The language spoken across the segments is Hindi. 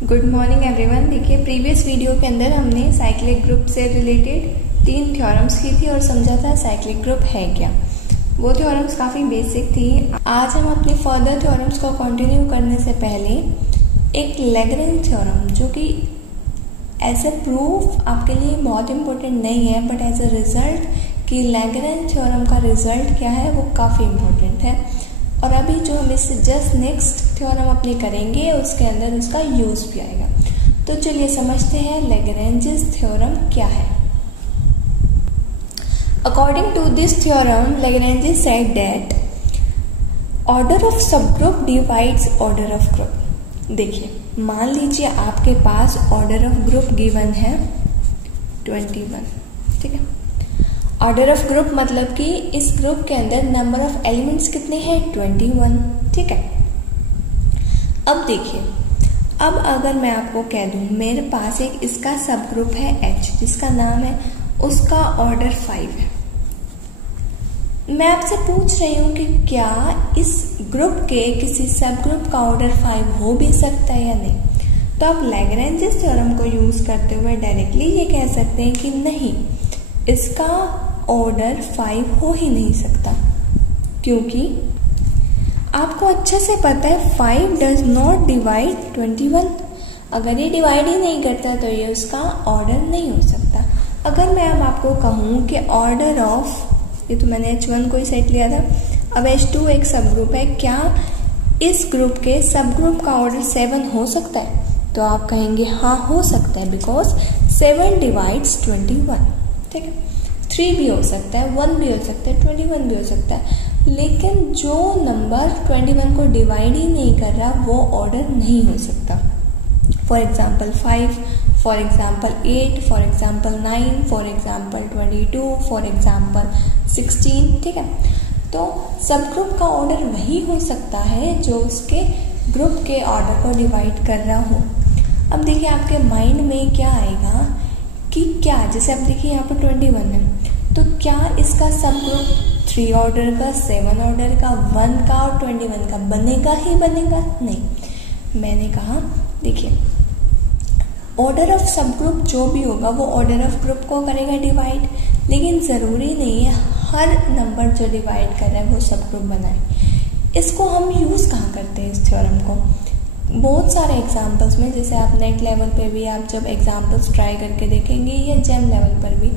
Good morning everyone. देखिए, प्रीवियस वीडियो के अंदर हमने साइक्लिक ग्रुप से रिलेटेड 3 थ्योरम्स की थी और समझा था साइक्लिक ग्रुप है क्या। वो थ्योरम्स काफ़ी बेसिक थी। आज हम अपने फर्दर थ्योरम्स को कंटिन्यू करने से पहले एक लैग्रेंज थ्योरम, जो कि एज ए प्रूफ आपके लिए बहुत इंपॉर्टेंट नहीं है, बट एज ए रिजल्ट कि लैग्रेंज थ्योरम का रिजल्ट क्या है वो काफ़ी इंपॉर्टेंट है। और अभी जो हम इससे जस्ट नेक्स्ट थ्योरम अपनी करेंगे उसके अंदर उसका यूज भी आएगा। तो चलिए समझते हैं लैग्रेंजेस थ्योरम क्या है। According to this theorem, Lagrange said that order of subgroup divides order of group. देखिए, मान लीजिए आपके पास ऑर्डर ऑफ ग्रुप गिवन है 21, ठीक है। ऑर्डर ऑफ ग्रुप मतलब कि इस ग्रुप के अंदर नंबर ऑफ एलिमेंट्स कितने हैं 21, ठीक है। अब देखिए, अब अगर मैं आपको कह दूं मेरे पास एक इसका सब ग्रुप है H, जिसका नाम है, उसका ऑर्डर 5 है। मैं आपसे पूछ रही हूं कि क्या इस ग्रुप के किसी सब ग्रुप का ऑर्डर 5 हो भी सकता है या नहीं। तो आप लैग्रेंजेस थ्योरम को यूज करते हुए डायरेक्टली ये कह सकते हैं कि नहीं, इसका ऑर्डर 5 हो ही नहीं सकता, क्योंकि आपको अच्छे से पता है 5 डज नॉट डिवाइड 21। अगर ये डिवाइड ही नहीं करता तो ये उसका ऑर्डर नहीं हो सकता। अगर मैं अब आपको कहूँ कि ऑर्डर ऑफ, ये तो मैंने H1 को ही सेट लिया था, अब H2 एक सब ग्रुप है, क्या इस ग्रुप के सब ग्रुप का ऑर्डर 7 हो सकता है। तो आप कहेंगे हाँ हो सकता है, बिकॉज 7 डिवाइड्स 21, ठीक है। 3 भी हो सकता है, 1 भी हो सकता है, 21 भी हो सकता है, लेकिन जो नंबर 21 को डिवाइड ही नहीं कर रहा वो ऑर्डर नहीं हो सकता। For example 5, for example 8, for example 9, for example 22, for example 16, ठीक है। तो सब ग्रुप का ऑर्डर वही हो सकता है जो उसके ग्रुप के ऑर्डर को डिवाइड कर रहा हो। अब देखिए आपके माइंड में क्या आएगा कि क्या, जैसे अब देखिए यहाँ पर 21 है, तो क्या इसका सब ग्रुप 3 ऑर्डर का, 7 ऑर्डर का, 1 का और 21 का बनेगा ही बनेगा? नहीं। मैंने कहा देखिए, ऑर्डर ऑफ सब ग्रुप जो भी होगा वो ऑर्डर ऑफ ग्रुप को करेगा डिवाइड, लेकिन ज़रूरी नहीं है हर नंबर जो डिवाइड कर रहा है वो सब ग्रुप बनाए। इसको हम यूज़ कहाँ करते हैं इस थ्योरम को? बहुत सारे एग्जाम्पल्स में, जैसे आप नेट लेवल पे भी आप जब एग्जाम्पल्स ट्राई करके देखेंगे या जेम लेवल पर भी,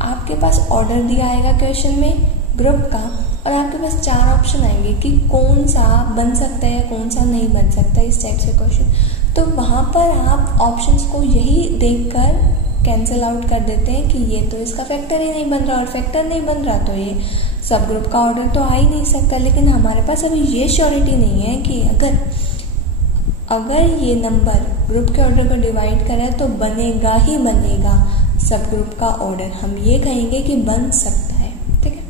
आपके पास ऑर्डर दिया आएगा क्वेश्चन में ग्रुप का, और आपके पास 4 ऑप्शन आएंगे कि कौन सा बन सकता है या कौन सा नहीं बन सकता, इस टाइप से क्वेश्चन। तो वहाँ पर आप ऑप्शंस को यही देखकर कैंसिल आउट कर देते हैं कि ये तो इसका फैक्टर ही नहीं बन रहा, और फैक्टर नहीं बन रहा तो ये सब ग्रुप का ऑर्डर तो आ ही नहीं सकता। लेकिन हमारे पास अभी ये श्योरिटी नहीं है कि अगर ये नंबर ग्रुप के ऑर्डर को डिवाइड करे तो बनेगा ही बनेगा सब ग्रुप का ऑर्डर। हम ये कहेंगे कि बन सकता है, ठीक है।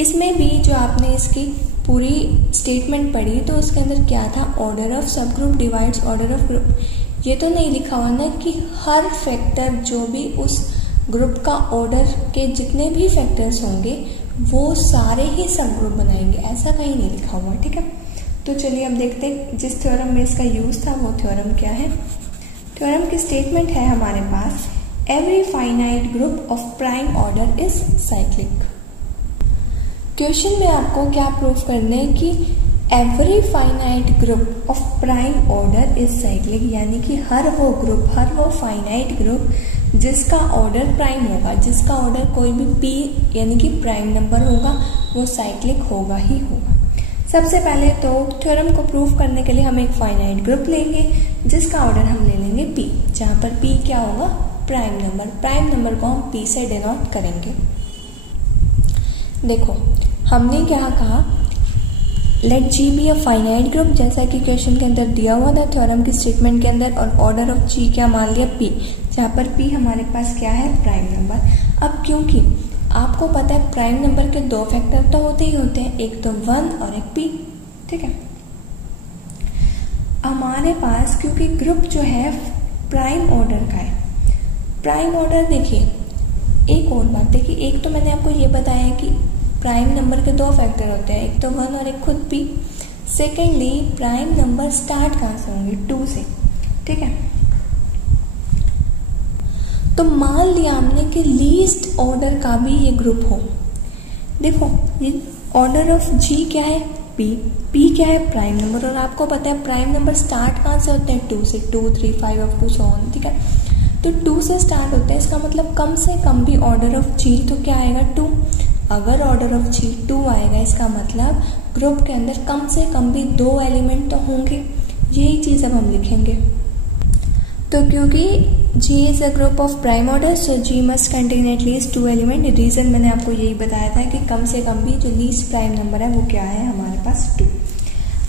इसमें भी जो आपने इसकी पूरी स्टेटमेंट पढ़ी तो उसके अंदर क्या था, ऑर्डर ऑफ सब group divides order of group. ये तो नहीं लिखा हुआ ना कि हर फैक्टर जो भी उस ग्रुप का ऑर्डर के जितने भी फैक्टर्स होंगे वो सारे ही सब ग्रुप बनाएंगे, ऐसा कहीं नहीं लिखा हुआ, ठीक है। तो चलिए अब देखते हैं जिस थ्योरम में इसका यूज था वो थ्योरम क्या है। थ्योरम की स्टेटमेंट है हमारे पास, every finite group of prime order is cyclic. Question में आपको क्या प्रूफ करना है कि every finite group of prime order is cyclic, यानी कि हर वो ग्रुप, हर वो फाइनाइट ग्रुप जिसका ऑर्डर प्राइम होगा, जिसका ऑर्डर कोई भी p यानी कि प्राइम नंबर होगा, वो साइक्लिक होगा ही होगा। सबसे पहले तो थ्योरम को प्रूफ करने के लिए हम एक फाइनाइट ग्रुप लेंगे जिसका ऑर्डर हम ले लेंगे p, जहाँ पर p क्या होगा, प्राइम नंबर। प्राइम नंबर को हम p से डिनोट करेंगे। देखो हमने क्या कहा, let g be a finite group, जैसा कि क्वेश्चन के अंदर दिया हुआ था थ्योरम की स्टेटमेंट के अंदर, और ऑर्डर ऑफ g क्या मान लिया p, जहाँ पर p हमारे पास क्या है, प्राइम नंबर। अब क्योंकि आपको पता है प्राइम नंबर के 2 फैक्टर तो होते ही होते हैं, एक तो 1 और एक p, ठीक है। हमारे पास क्योंकि ग्रुप जो है प्राइम ऑर्डर का है, प्राइम ऑर्डर देखिए, एक और बात देखिए, एक तो मैंने आपको ये बताया कि प्राइम नंबर के 2 फैक्टर होते हैं, एक तो 1 और एक खुद p। Secondly prime number start कहाँ से होंगे, 2 से। ठीक है। तो मान लिया हमने कि लीस्ट ऑर्डर का भी ये ग्रुप हो। देखो ये ऑर्डर ऑफ जी क्या है, पी क्या है, प्राइम नंबर, और आपको पता है प्राइम नंबर स्टार्ट कहाँ से होते हैं, 2 से, 2, 3, 5 अप टू सो ऑन, ठीक है। तो 2 से स्टार्ट होता है, इसका मतलब कम से कम भी ऑर्डर ऑफ जी तो क्या आएगा, 2। अगर ऑर्डर ऑफ जी 2 आएगा, इसका मतलब ग्रुप के अंदर कम से कम भी 2 एलिमेंट तो होंगे। यही चीज़ अब हम लिखेंगे। तो क्योंकि G is a group of prime order, so G must contain at least 2 element. Reason मैंने आपको यही बताया था कि कम से कम भी जो लीस्ट प्राइम नंबर है वो क्या है, हमारे पास 2।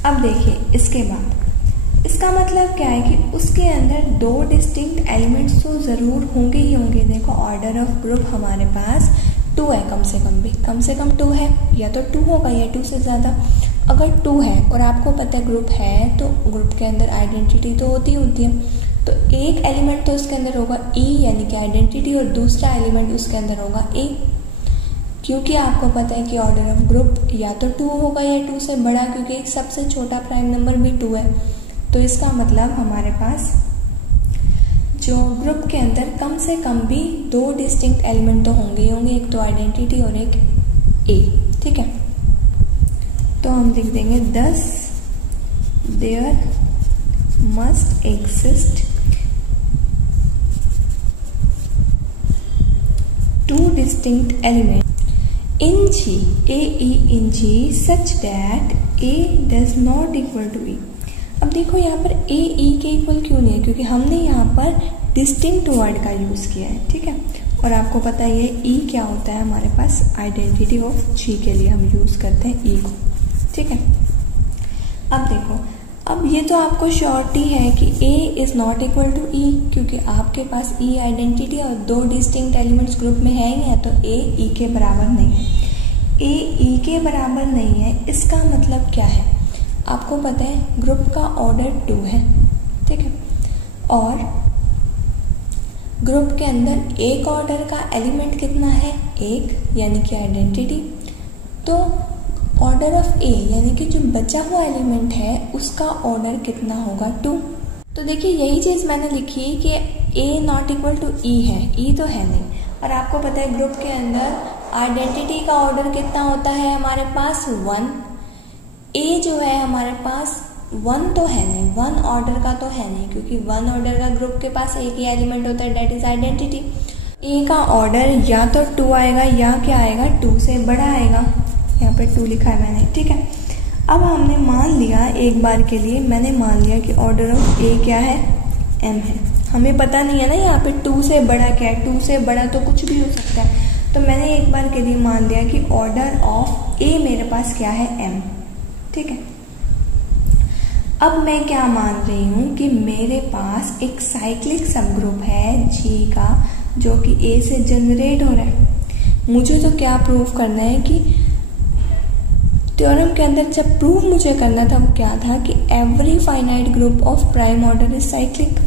अब देखिए इसके बाद इसका मतलब क्या है कि उसके अंदर 2 डिस्टिंक्ट एलिमेंट्स तो ज़रूर होंगे ही होंगे। देखो ऑर्डर ऑफ ग्रुप हमारे पास 2 है, कम से कम 2 है, या तो 2 होगा या 2 से ज़्यादा। अगर 2 है और आपको पता है ग्रुप है, तो ग्रुप के अंदर आइडेंटिटी तो होती है। तो एक एलिमेंट तो उसके अंदर होगा E यानी कि आइडेंटिटी, और दूसरा एलिमेंट उसके अंदर होगा A, क्योंकि आपको पता है कि ऑर्डर ऑफ ग्रुप या तो 2 होगा या 2 से बड़ा, क्योंकि सबसे छोटा प्राइम नंबर भी 2 है। तो इसका मतलब हमारे पास जो ग्रुप के अंदर कम से कम भी 2 डिस्टिंक्ट एलिमेंट तो होंगे ही होंगे, एक तो आइडेंटिटी और एक A, ठीक है। तो हम लिख देंगे 10 there must exist 2 distinct elements in G, AE in G such that A does not equal to E। अब देखो यहाँ पर AE के इक्वल क्यों नहीं है, क्योंकि हमने यहाँ पर डिस्टिंक्ट वर्ड का यूज़ किया है, ठीक है। और आपको पता है ये E क्या होता है, हमारे पास आइडेंटिटी ऑफ G के लिए हम यूज़ करते हैं E को, ठीक है। अब देखो, अब ये तो आपको श्योरिटी है कि A is not equal to E, क्योंकि आपके पास E आइडेंटिटी और 2 डिस्टिंक्ट एलिमेंट्स ग्रुप में है ही है, तो A E के बराबर नहीं है। A E के बराबर नहीं है, इसका मतलब क्या है, आपको पता है ग्रुप का ऑर्डर 2 है, ठीक है। और ग्रुप के अंदर एक ऑर्डर का एलिमेंट कितना है, 1, यानी कि आइडेंटिटी। तो ऑर्डर ऑफ ए यानी कि जो बचा हुआ एलिमेंट है उसका ऑर्डर कितना होगा, 2। तो देखिए यही चीज़ मैंने लिखी कि ए नॉट इक्वल टू ई है, ई तो है नहीं। और आपको पता है ग्रुप के अंदर आइडेंटिटी का ऑर्डर कितना होता है हमारे पास, 1। ए जो है हमारे पास 1 तो है नहीं, 1 ऑर्डर का तो है नहीं, क्योंकि 1 ऑर्डर का ग्रुप के पास एक ही एलिमेंट होता है, डेट इज आइडेंटिटी। ए का ऑर्डर या तो 2 आएगा या क्या आएगा, 2 से बड़ा आएगा। यहाँ पे 2 लिखा है मैंने, ठीक है। अब हमने मान लिया, एक बार के लिए मैंने मान लिया कि ऑर्डर ऑफ ए क्या है, m है। हमें पता नहीं है ना यहाँ पे 2 से बड़ा क्या है, 2 से बड़ा तो कुछ भी हो सकता है। तो मैंने एक बार के लिए मान लिया कि ऑर्डर ऑफ ए मेरे पास क्या है, m, ठीक है। अब मैं क्या मान रही हूँ कि मेरे पास एक साइक्लिक सब ग्रुप है G का, जो कि A से जनरेट हो रहा है। मुझे तो क्या प्रूव करना है कि थ्योरम के अंदर जब प्रूव मुझे करना था वो क्या था कि every finite group of prime order is cyclic,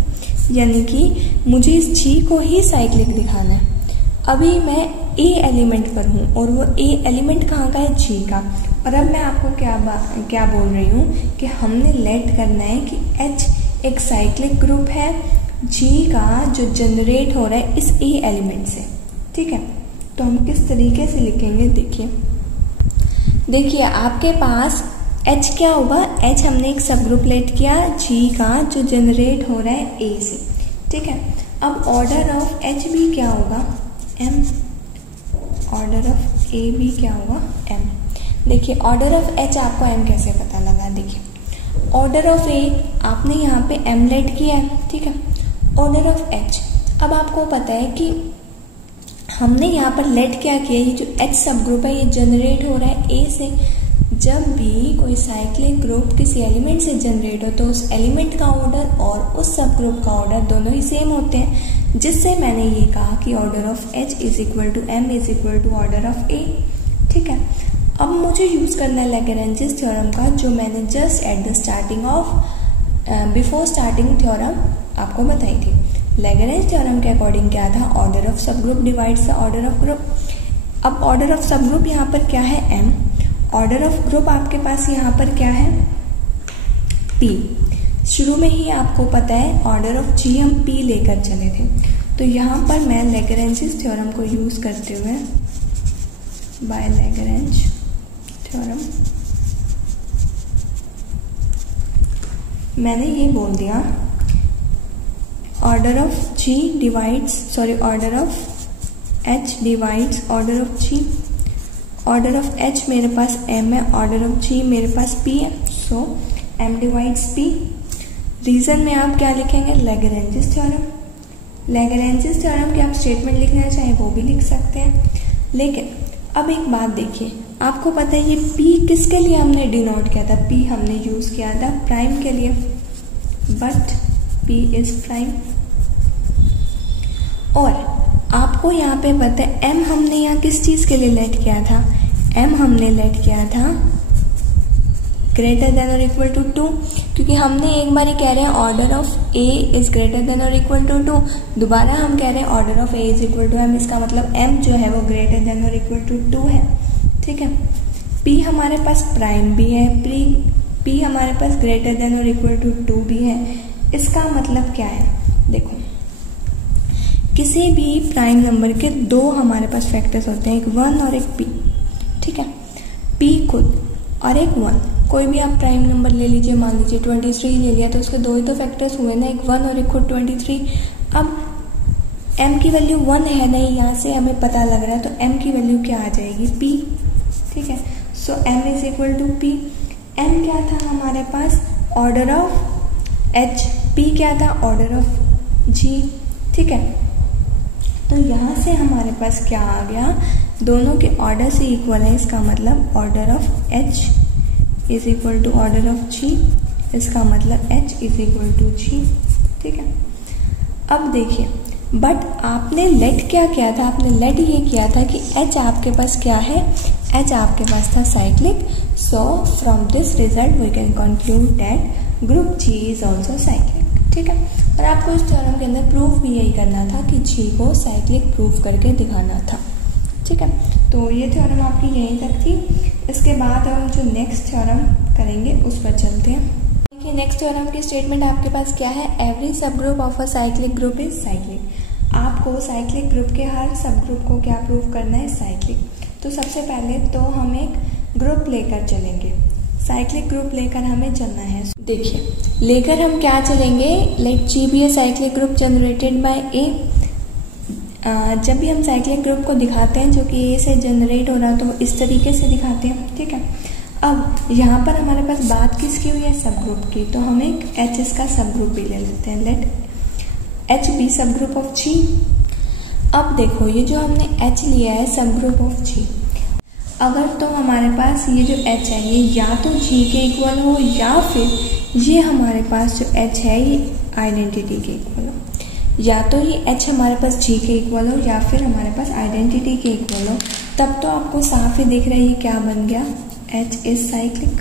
यानी कि मुझे इस G को ही साइक्लिक दिखाना है। अभी मैं A एलिमेंट पर हूँ और वो A एलिमेंट कहाँ का है, G का। और अब मैं आपको क्या बोल रही हूँ कि हमने लेट करना है कि H एक साइक्लिक ग्रुप है G का जो जनरेट हो रहा है इस A एलिमेंट से, ठीक है। तो हम किस तरीके से लिखेंगे, देखिए आपके पास H क्या होगा, H हमने एक सब ग्रुप लेट किया G का जो जनरेट हो रहा है A से, ठीक है। अब ऑर्डर ऑफ H भी क्या होगा, M, ऑर्डर ऑफ A भी क्या होगा, M। देखिए ऑर्डर ऑफ H आपको M कैसे पता लगा, देखिए ऑर्डर ऑफ A आपने यहाँ पे M लेट किया है, ठीक है। ऑर्डर ऑफ H, अब आपको पता है कि हमने यहाँ पर लेट क्या किया, ये जो H सब ग्रुप है ये जनरेट हो रहा है A से। जब भी कोई साइक्लिक ग्रुप किसी एलिमेंट से जनरेट हो तो उस एलिमेंट का ऑर्डर और उस सब ग्रुप का ऑर्डर दोनों ही सेम होते हैं, जिससे मैंने ये कहा कि order of H is equal to M is equal to order of A, ठीक है। अब मुझे यूज़ करना है लैग्रेंजेस थ्योरम का, जो मैंने just at the starting of before starting theorem आपको बताई थी। लैग्रेंज थ्योरम के अकॉर्डिंग क्या था, ऑर्डर ऑफ सब group divides the order of group. अब ऑर्डर ऑफ सब ग्रुप यहाँ पर क्या है, M। ऑर्डर ऑफ ग्रुप आपके पास यहाँ पर क्या है, P। शुरू में ही आपको पता है ऑर्डर ऑफ जी हम पी लेकर चले थे, तो यहाँ पर मैं लैग्रेंज थ्योरम को यूज़ करते हुए बाय लैग्रेंज थ्योरम मैंने ये बोल दिया order of G divides order of H divides order of G. Order of H मेरे पास m है, ऑर्डर ऑफ जी मेरे पास p है, so m divides p। Reason में आप क्या लिखेंगे? Lagrange theorem. लैग्रेंज थ्योरम की आप स्टेटमेंट लिखना चाहें वो भी लिख सकते हैं। लेकिन अब एक बात देखिए, आपको पता है ये p किसके लिए हमने डिनोट किया था? p हमने यूज किया था प्राइम के लिए, बट p इज प्राइम। और आपको यहाँ पे पता है m हमने यहाँ किस चीज के लिए लेट किया था? m हमने लेट किया था ग्रेटर देन और इक्वल टू 2, क्योंकि हमने एक बार ही कह रहे हैं order of a is greater than और इक्वल टू 2, दोबारा हम कह रहे हैं order of a is equal to m, इसका मतलब m जो है वो ग्रेटर देन और इक्वल टू 2 है। ठीक है, p हमारे पास प्राइम भी है, p हमारे पास ग्रेटर देन और इक्वल टू 2 भी है। इसका मतलब क्या है? देखो, किसी भी प्राइम नंबर के दो हमारे पास फैक्टर्स होते हैं, एक 1 और एक p। ठीक है, p खुद और एक 1। कोई भी आप प्राइम नंबर ले लीजिए, मान लीजिए 23 ले लिया, तो उसके दो ही तो फैक्टर्स हुए ना, एक 1 और एक खुद 23। अब m की वैल्यू 1 है नहीं, यहाँ से हमें पता लग रहा है, तो m की वैल्यू क्या आ जाएगी? p। ठीक है, so m is equal to p। m क्या था हमारे पास? Order of h। p क्या था? Order of g। ठीक है, तो यहाँ से हमारे पास क्या आ गया? दोनों के ऑर्डर से इक्वल है, इसका मतलब order of h is equal to order of g, इसका मतलब h is equal to g। ठीक है, अब देखिए, बट आपने लेट क्या किया था? आपने लेट ये किया था कि h आपके पास क्या है? h आपके पास था cyclic. So from this result we can conclude that group g is also cyclic. ठीक है, और आपको इस थ्योरम के अंदर प्रूफ भी यही करना था कि g को साइक्लिक प्रूफ करके दिखाना था। ठीक है, तो ये थ्योरम आपकी यहीं तक थी। इसके बाद हम जो नेक्स्ट थ्योरम करेंगे उस पर चलते हैं। देखिए, नेक्स्ट थ्योरम की स्टेटमेंट आपके पास क्या है? एवरी सब group of a cyclic group is cyclic. आपको साइक्लिक ग्रुप के हर सब ग्रुप को क्या प्रूव करना है? साइक्लिक। तो सबसे पहले तो हम एक ग्रुप लेकर चलेंगे, साइक्लिक ग्रुप लेकर हमें चलना है। देखिए, लेकर हम क्या चलेंगे? Let G be a cyclic group generated by a. जब भी हम साइक्लिक ग्रुप को दिखाते हैं जो कि ए से जनरेट हो रहा है, तो इस तरीके से दिखाते हैं। ठीक है, अब यहाँ पर हमारे पास बात किसकी हुई है? सब ग्रुप की, तो हम एक एच इसका सब ग्रुप भी ले लेते हैं। लेट एच बी सब ग्रुप ऑफ जी। अब देखो, ये जो हमने एच लिया है सब ग्रुप ऑफ जी, अगर तो हमारे पास ये जो h है ये या तो g के इक्वल हो, या फिर ये हमारे पास जो h है ये आइडेंटिटी के इक्वल हो। या तो ये h हमारे पास g के इक्वल हो, या फिर हमारे पास आइडेंटिटी के इक्वल हो। तब तो आपको साफ ही दिख रहा है ये क्या बन गया? h is cyclic.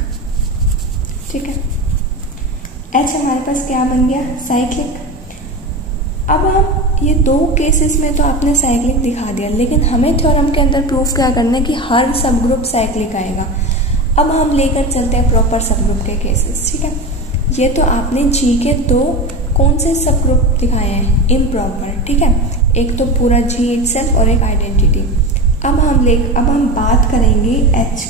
ठीक है, h हमारे पास क्या बन गया? साइक्लिक। अब हम ये दो केसेस में तो आपने साइक्लिक दिखा दिया, लेकिन हमें थ्योरम के अंदर प्रूफ क्या करना है कि हर सब ग्रुप साइक्लिक आएगा। अब हम लेकर चलते हैं प्रॉपर सब ग्रुप के केसेस। ठीक है, ये तो आपने जी के दो कौन से सब ग्रुप दिखाए हैं? इम्प्रॉपर। ठीक है, एक तो पूरा जी इटसेल्फ और एक आइडेंटिटी। अब हम बात करेंगे एच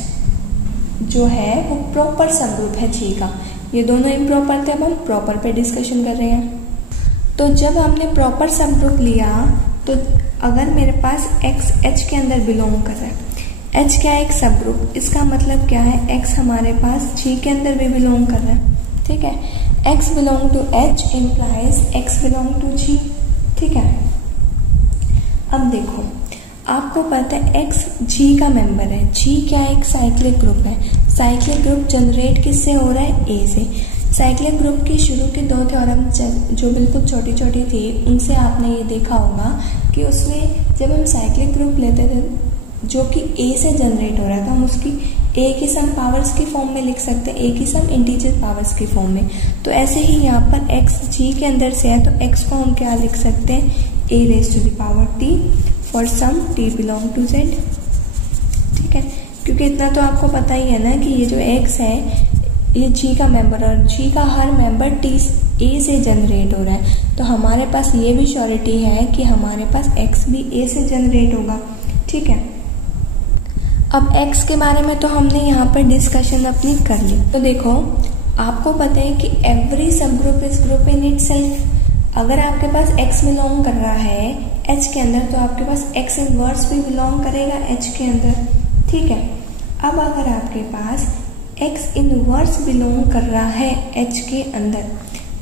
जो है वो प्रॉपर सब ग्रुप है जी का। ये दोनों इम्प्रॉपर थे, अब हम प्रॉपर पे डिस्कशन कर रहे हैं। तो जब हमने प्रॉपर सब ग्रुप लिया, तो अगर मेरे पास x h के अंदर बिलोंग कर रहा है, h क्या है? एक सब ग्रुप, इसका मतलब क्या है? x हमारे पास g के अंदर भी बिलोंग कर रहा है। ठीक है, x belong to h implies x belong to g। ठीक है, अब देखो, आपको पता है x g का मेंबर है। g क्या है? एक साइक्लिक ग्रुप है। साइक्लिक ग्रुप जनरेट किससे हो रहा है? a से। साइक्लिक ग्रुप की शुरू के दो थ्योरम जो बिल्कुल छोटी छोटी थी, उनसे आपने ये देखा होगा कि उसमें जब हम साइक्लिक ग्रुप लेते थे जो कि ए से जनरेट हो रहा था, हम उसकी ए की सम पावर्स की फॉर्म में लिख सकते हैं, ए की सम इंटीजर पावर्स की फॉर्म में। तो ऐसे ही यहाँ पर एक्स जी के अंदर से है, तो एक्स को हम क्या लिख सकते हैं? A raise to the power t for some t belong to Z. ठीक है, क्योंकि इतना तो आपको पता ही है ना कि ये जो एक्स है ये जी का मेंबर और जी का हर मेंबर टी ए से जनरेट हो रहा है, तो हमारे पास ये भी श्योरिटी है कि हमारे पास एक्स भी ए से जनरेट होगा। ठीक है, अब एक्स के बारे में तो हमने यहाँ पर डिस्कशन अपनी कर ली। तो देखो आपको पता है कि एवरी सब group is group in itself. अगर आपके पास x बिलोंग कर रहा है h के अंदर, तो आपके पास x इनवर्स भी बिलोंग करेगा h के अंदर। ठीक है, अब अगर आपके पास x इनवर्स बिलोंग कर रहा है h के अंदर,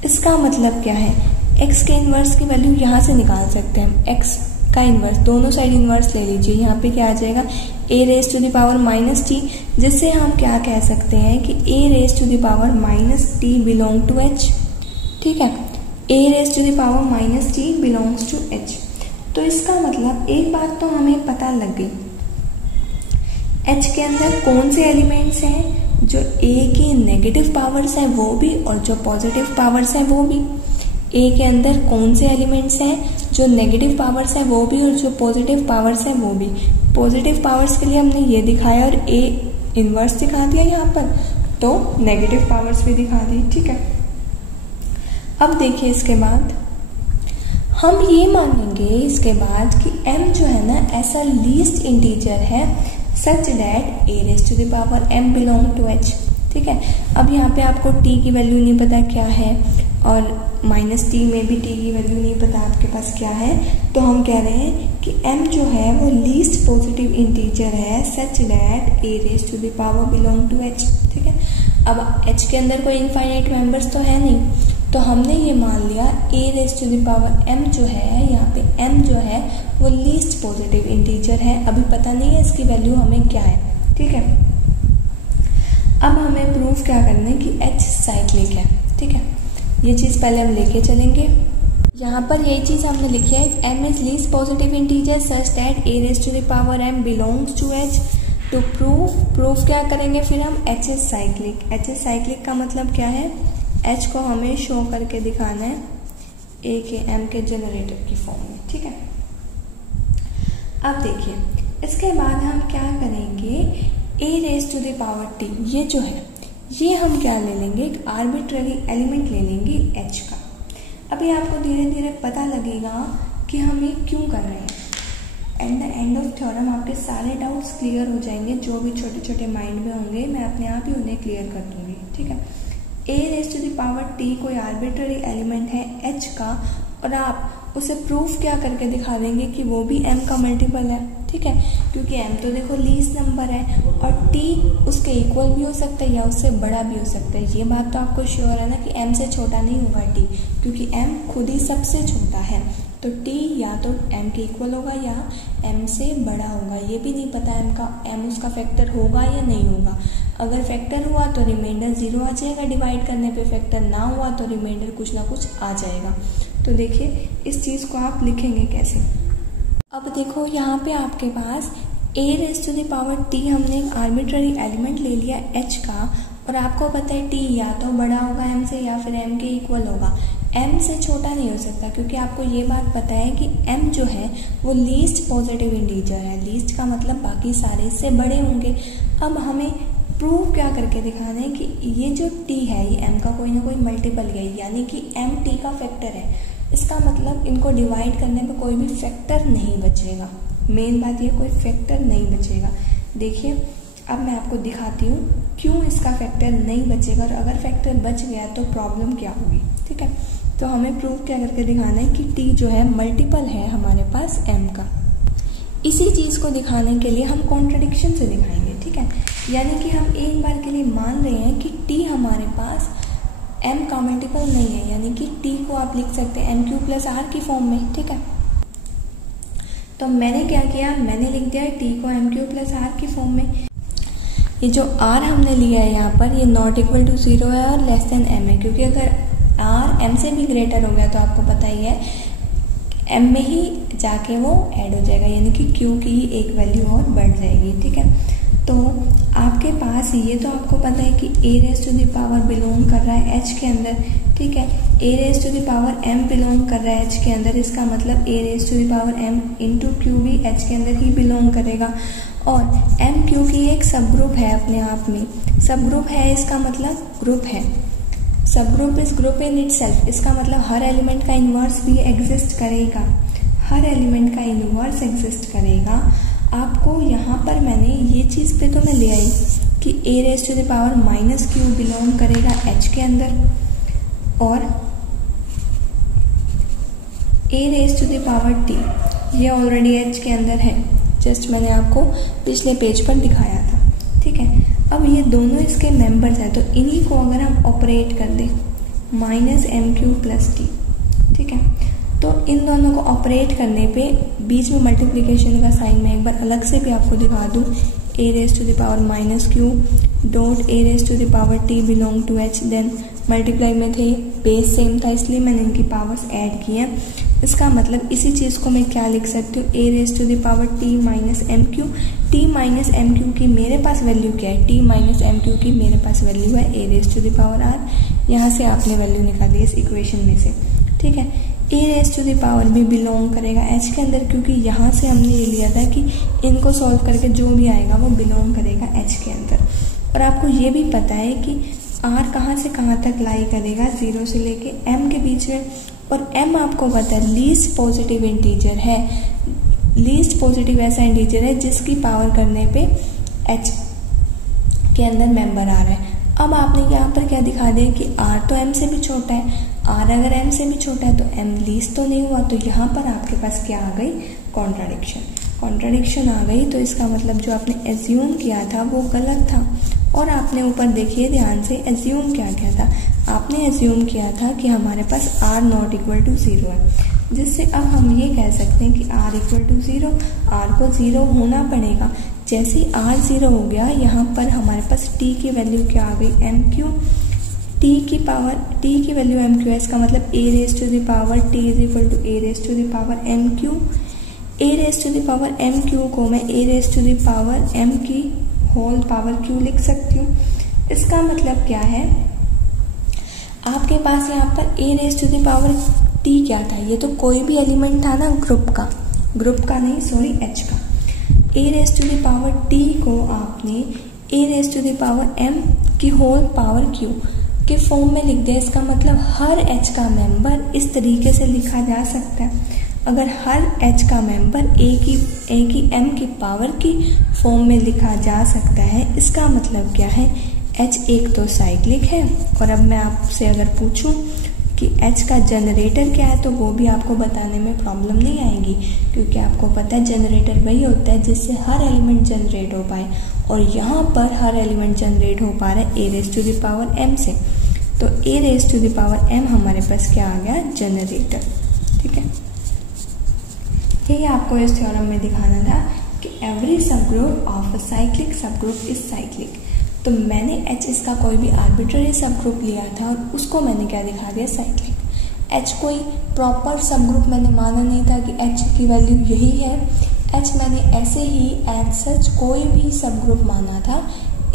इसका मतलब क्या है, x के इनवर्स की वैल्यू यहाँ से निकाल सकते हैं हम। x का इनवर्स, दोनों साइड इनवर्स ले लीजिए, यहाँ पे क्या आ जाएगा a raise to the power minus t, जिससे हम क्या कह सकते हैं कि a raise to the power minus t belong to h। ठीक है, a raise to the power minus t belongs to h। तो इसका मतलब एक बात तो हमें पता लग गई, h के अंदर कौन से एलिमेंट्स हैं, जो a की नेगेटिव पावर्स हैं वो भी और जो पॉजिटिव पावर्स हैं वो भी। a के अंदर कौन से एलिमेंट्स हैं, जो नेगेटिव पावर्स हैं वो भी और जो पॉजिटिव पावर्स हैं वो भी। पॉजिटिव पावर्स के लिए हमने ये दिखाया और a इनवर्स दिखा दिया यहाँ पर, तो नेगेटिव पावर्स भी दिखा दी। ठीक है, अब देखिए इसके बाद हम ये मानेंगे इसके बाद कि m जो है ना ऐसा लीस्ट इंटीजर है such that a raise to the power m belong to h। ठीक है, अब यहाँ पे आपको t की वैल्यू नहीं पता क्या है और माइनस टी में भी t की वैल्यू नहीं पता आपके पास क्या है, तो हम कह रहे हैं कि m जो है वो लीस्ट पॉजिटिव इंटीजर है such that a raise to the power belong to h। ठीक है, अब h के अंदर कोई इनफाइनाइट मेंबर्स तो है नहीं, तो हमने ये मान लिया a raise to the power m जो है, यहाँ पे m जो है वो लीस्ट पॉजिटिव इंटीजर है। अभी पता नहीं है इसकी वैल्यू हमें क्या है। ठीक है, अब हमें प्रूफ क्या करना है कि h साइक्लिक है। ठीक है, ये चीज़ पहले हम लेके चलेंगे। यहाँ पर ये चीज़ हमने लिखी है, m is least positive integer such that a raise to the power m belongs to h। To proof क्या करेंगे फिर हम, h is cyclic. h is cyclic का मतलब क्या है, h को हमें शो करके दिखाना है a के m के जनरेटर की फॉर्म में। ठीक है, अब देखिए इसके बाद हम क्या करेंगे, a raise to the power t ये जो है ये हम क्या ले लेंगे, एक आर्बिट्ररी एलिमेंट ले लेंगे h का। अभी आपको धीरे धीरे पता लगेगा कि हम ये क्यों कर रहे हैं। At the end of theorem आपके सारे डाउट्स क्लियर हो जाएंगे, जो भी छोटे छोटे माइंड में होंगे मैं अपने आप ही उन्हें क्लियर कर दूंगी। ठीक है, a raise to the power t कोई आर्बिट्ररी एलिमेंट है h का, और आप उसे प्रूफ क्या करके दिखा देंगे कि वो भी m का मल्टीपल है। ठीक है, क्योंकि m तो देखो लीस्ट नंबर है और t उसके इक्वल भी हो सकता है या उससे बड़ा भी हो सकता है। ये बात तो आपको श्योर है ना कि m से छोटा नहीं होगा t, क्योंकि m खुद ही सबसे छोटा है। तो t या तो m के इक्वल होगा या m से बड़ा होगा। ये भी नहीं पता m उसका फैक्टर होगा या नहीं होगा। अगर फैक्टर हुआ तो रिमाइंडर 0 आ जाएगा डिवाइड करने पे, फैक्टर ना हुआ तो रिमाइंडर कुछ ना कुछ आ जाएगा। तो देखिए इस चीज़ को आप लिखेंगे कैसे। अब देखो यहाँ पे आपके पास a raise to the power t हमने एक आर्बिट्ररी एलिमेंट ले लिया h का, और आपको पता है t या तो बड़ा होगा m से या फिर m के इक्वल होगा। m से छोटा नहीं हो सकता, क्योंकि आपको ये बात पता है कि m जो है वो लीस्ट पॉजिटिव इंटीजर है। लीस्ट का मतलब बाकी सारे इससे बड़े होंगे। अब हमें प्रूव क्या करके दिखाना है कि ये जो t है ये m का कोई ना कोई मल्टीपल है, यानी कि m t का फैक्टर है। इसका मतलब इनको डिवाइड करने पे कोई भी फैक्टर नहीं बचेगा। मेन बात ये, कोई फैक्टर नहीं बचेगा। देखिए अब मैं आपको दिखाती हूँ क्यों इसका फैक्टर नहीं बचेगा, और अगर फैक्टर बच गया तो प्रॉब्लम क्या होगी। ठीक है, तो हमें प्रूव क्या करके दिखाना है कि t जो है मल्टीपल है हमारे पास m का। इसी चीज़ को दिखाने के लिए हम कॉन्ट्रडिक्शन से दिखाएंगे। ठीक है, यानी कि हम एक बार के लिए मान रहे हैं कि t हमारे पास m का मल्टीपल नहीं है, यानी कि t को आप लिख सकते हैं m³ प्लस r की फॉर्म में। ठीक है, तो मैंने क्या किया, मैंने लिख दिया t को m³ प्लस r की फॉर्म में। ये जो r हमने लिया है यहाँ पर, ये नॉट इक्वल टू 0 है और लेस देन m है, क्योंकि अगर r m से भी ग्रेटर हो गया तो आपको पता ही है m में ही जाके वो ऐड हो जाएगा, यानी कि q की ही एक वैल्यू और बढ़ जाएगी। ठीक है, तो आपके पास ये तो आपको पता है कि a raise to the power belong कर रहा है h के अंदर। ठीक है, a raise to the power m belong कर रहा है h के अंदर, इसका मतलब a raise to the power m into q भी h के अंदर ही बिलोंग करेगा। और एम क्यू की एक सब ग्रुप है अपने आप में। सब ग्रुप है इसका मतलब ग्रुप है, सब group is group in itself, इसका मतलब हर एलिमेंट का इन्वर्स भी एग्जिस्ट करेगा, हर एलिमेंट का इन्वर्स एग्जिस्ट करेगा। आपको यहाँ पर मैंने ये चीज़ पे तो मैं ले आई कि a raise to the power minus q belong करेगा h के अंदर, और a raise to the power t ये ऑलरेडी h के अंदर है, जस्ट मैंने आपको पिछले पेज पर दिखाया था, ठीक है। अब ये दोनों इसके मेंबर्स हैं, तो इन्हीं को अगर हम ऑपरेट कर दें minus m q plus t, ठीक है, तो इन दोनों को ऑपरेट करने पे बीच में मल्टीप्लिकेशन का साइन मैं एक बार अलग से भी आपको दिखा दूँ। a raise to the power minus q dot a raise to the power t belong to h, then multiply में थे, बेस सेम था इसलिए मैंने इनकी पावर्स ऐड की हैं। इसका मतलब इसी चीज़ को मैं क्या लिख सकती हूँ, a raise to the power t minus m q, t minus m q की मेरे पास वैल्यू क्या है, t माइनस एम क्यू की मेरे पास वैल्यू है a raise to the power r, यहाँ से आपने वैल्यू निकाली इस इक्वेशन में से, ठीक है। a raise to the power भी बिलोंग करेगा h के अंदर, क्योंकि यहाँ से हमने ये लिया था कि इनको सॉल्व करके जो भी आएगा वो बिलोंग करेगा h के अंदर। और आपको ये भी पता है कि r कहाँ से कहाँ तक लाई करेगा, 0 से लेके m के बीच में, और m आपको पता है लीस्ट पॉजिटिव इंटीजर है, लीस्ट पॉजिटिव ऐसा इंटीजर है जिसकी पावर करने पे h के अंदर मेंबर आ रहा है। अब आपने यहाँ पर क्या दिखा दिया कि r तो m से भी छोटा है, r अगर m से भी छोटा है तो m लीस्ट तो नहीं हुआ, तो यहाँ पर आपके पास क्या आ गई, कॉन्ट्राडिक्शन, कॉन्ट्राडिक्शन आ गई। तो इसका मतलब जो आपने एज्यूम किया था वो गलत था। और आपने ऊपर देखिए ध्यान से एज्यूम क्या किया था, आपने एज्यूम किया था कि हमारे पास r नॉट इक्वल टू 0 है, जिससे अब हम ये कह सकते हैं कि r इक्वल टू 0, r को 0 होना पड़ेगा। जैसे ही r 0 हो गया, यहाँ पर हमारे पास t की वैल्यू क्या आ गई, एम क्यू, t की वैल्यू एम क्यू है, इसका मतलब a raise to the power t is equal to a raise to the power m q. a raise to the power m q को मैं a raise to the power m की होल पावर q लिख सकती हूँ। इसका मतलब क्या है, आपके पास यहाँ पर a raise to the power t क्या था, ये तो कोई भी एलिमेंट था ना ग्रुप का नहीं सॉरी h का। a raise to the power t को आपने a raise to the power m की होल पावर q के फॉर्म में लिख दिया। इसका मतलब हर h का मेंबर इस तरीके से लिखा जा सकता है। अगर हर h का मेंबर a की m की पावर की फॉर्म में लिखा जा सकता है, इसका मतलब क्या है, h एक तो साइक्लिक है। और अब मैं आपसे अगर पूछूं कि h का जनरेटर क्या है, तो वो भी आपको बताने में प्रॉब्लम नहीं आएगी, क्योंकि आपको पता है जनरेटर वही होता है जिससे हर एलिमेंट जनरेट हो पाए, और यहाँ पर हर एलिमेंट जनरेट हो पा रहा है a raise to the power m से। तो a raise to the power m हमारे पास क्या आ गया, जनरेटर, ठीक है। यही आपको इस थ्योरम में दिखाना था कि एवरी सब ग्रुप ऑफ अ साइक्लिक सब ग्रुप इज साइक्लिक। तो मैंने h इसका कोई भी आर्बिट्ररी सब ग्रुप लिया था और उसको मैंने क्या दिखा दिया, साइक्लिक। h कोई प्रॉपर सब ग्रुप मैंने माना नहीं था कि h की वैल्यू यही है, h मैंने ऐसे ही एज सच कोई भी सब ग्रुप माना था,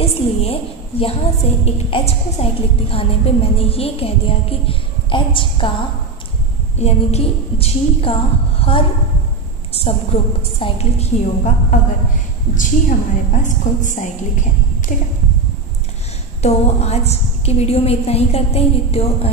इसलिए यहाँ से एक h को साइक्लिक दिखाने पे मैंने ये कह दिया कि h का यानी कि g का हर सब ग्रुप साइक्लिक ही होगा अगर g हमारे पास खुद साइक्लिक है, ठीक है। तो आज की वीडियो में इतना ही करते हैं।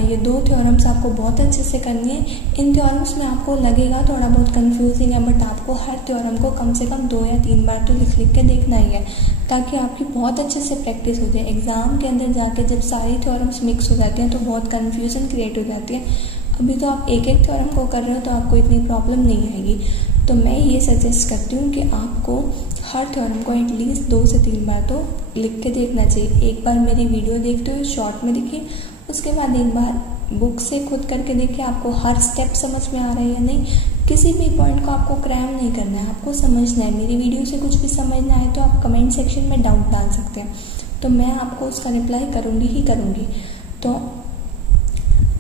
ये दो थ्योरम्स आपको बहुत अच्छे से करनी है। इन थ्योरम्स में आपको लगेगा थोड़ा बहुत कंफ्यूजिंग है, बट आपको हर थ्योरम को कम से कम 2 या 3 बार तो लिख के देखना ही है, ताकि आपकी बहुत अच्छे से प्रैक्टिस हो जाए। एग्जाम के अंदर जाके जब सारी थ्योरम्स मिक्स हो जाती हैं तो बहुत कन्फ्यूजन क्रिएट हो जाती है। अभी तो आप एक एक थ्योरम को कर रहे हो तो आपको इतनी प्रॉब्लम नहीं आएगी। तो मैं ये सजेस्ट करती हूँ कि आपको हर थ्योरम को एटलीस्ट 2 से 3 बार तो लिख के देखना चाहिए। एक बार मेरी वीडियो देखते हुए शॉर्ट में देखिए, उसके बाद एक बार बुक से खुद करके देखिए आपको हर स्टेप समझ में आ रहा है या नहीं। किसी भी पॉइंट को आपको क्रैम नहीं करना है, आपको समझना है। मेरी वीडियो से कुछ भी समझना है तो आप कमेंट सेक्शन में डाउट डाल सकते हैं, तो मैं आपको उसका रिप्लाई करूँगी। तो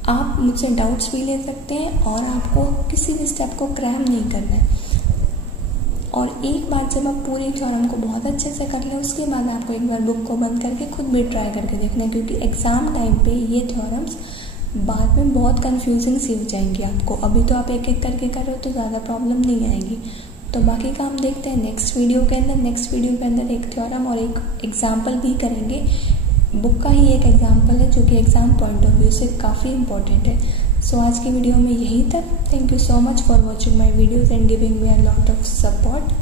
आप मुझसे डाउट्स भी ले सकते हैं और आपको किसी भी स्टेप को क्रैम नहीं करना है। और एक बार जब आप पूरी थ्योरम को बहुत अच्छे से कर लें, उसके बाद आपको एक बार बुक को बंद करके खुद भी ट्राई करके देखना है, क्योंकि एग्ज़ाम टाइम पे ये थ्योरम्स बाद में बहुत कंफ्यूजिंग सी हो जाएंगी आपको। अभी तो आप एक एक करके कर रहे हो तो ज़्यादा प्रॉब्लम नहीं आएगी, तो बाकी काम देखते हैं नेक्स्ट वीडियो के अंदर। नेक्स्ट वीडियो के अंदर एक थ्योरम और एक एग्जाम्पल भी करेंगे। बुक का ही एक एग्जाम्पल है जो कि एग्जाम पॉइंट ऑफ व्यू से काफ़ी इंपॉर्टेंट है। सो आज की वीडियो में यही था। Thank you so much for watching my videos and giving me a lot of support.